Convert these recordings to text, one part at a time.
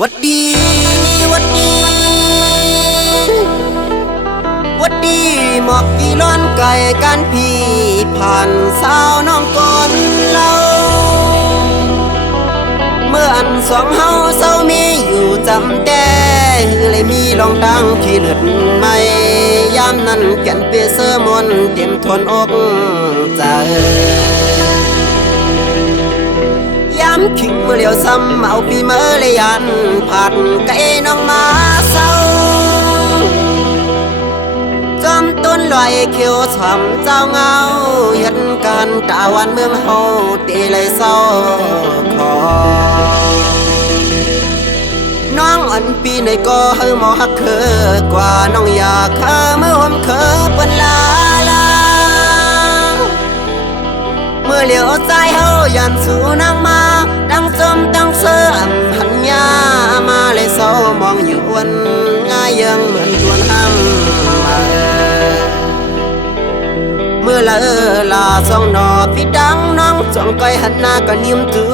วัดดีวัดดีวัดดีหมอกกี่ล้อนไก่กันพี่ผ่านสาวน้องก่อนเล่าเมื่ออันสองเฮาเศร้ามีอยู่จำแต่เลยมีลองดังที่เลือดไม่ยามนั้นแก่นเปเสื้อมนเตรียมทนอกใจขิงเมื่อเลี้ยวซ้ำเอาปีเมื่อเลยยันผ่านไก่น้องมาเศร้าจอมต้นลอยเขียวฉ่ำเจ้าเงาเห็นการตาวันเมืองเฮาตีเลยเศร้าคอน้องอันปีในก็เฮาหมอฮักเคอกว่าน้องอยากเคอเมื่อหอมเคอเปิ้นลาเมื่อเหลียวใจเฮายันสู่นางมาดังจมดังเสื่อมหันยามาเลยเศร้ามองอยู่วันง่ายยังเหมือนดวนห้ำเมื่อละลาสองนอพี่ดังน้องจ้องก้อยหันหน้าก็นิ่มตู้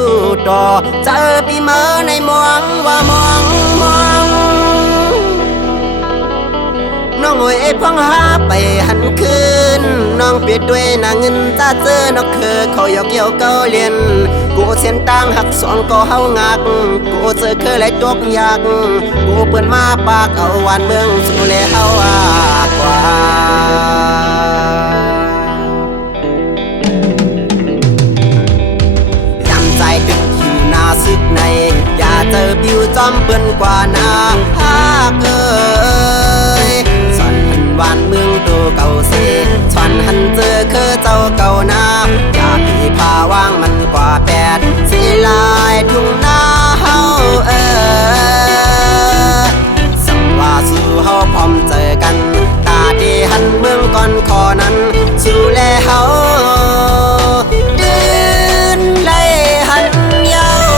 ต่อเจอพี่เมื่อในมองว่ามองน้องหวยพังหาไปหันคืนน้องเปียดด้วยนางเงินตาเจอนอกคือเขายกเยี่ยวเกาเลียนกูเส้นต่างหักสองก็เฮางักกูเจอเคยไหลตกยากกูเปิดมาปากเอาวันเมืองสู่เลเฮากว่ายำใจดึกอยู่หน้าซึกในอย่าเจอบิวจอมเปิ้นกว่านาฮักเอ้ยบ้านเมืองตัวเก่าเสียชวนหันเจอคือเจ้าเก่านาอยากพี่พาว่างมันกว่าแปดสีลายทุ่งนาเฮาสังว่าสู่เฮาพร้อมเจอกันตาดีหันเมืองก่อนขอนั้นสู่แลเฮาดืนไล่หันยาว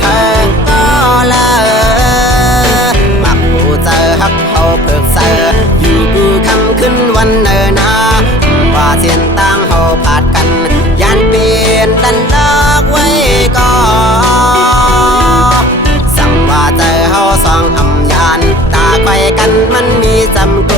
เพิ่งก็เลยมักผู้เจอฮักเขาเพิกเสืออยู่กูคำขึ้นวันเนินนาว่าเสียนต่างเขาผาดกันยันเปลี่ยนดันเลิกไว้ก่อนสั่งว่าเจอเขาสองอำยานตาไขว้กันมันมีจำกั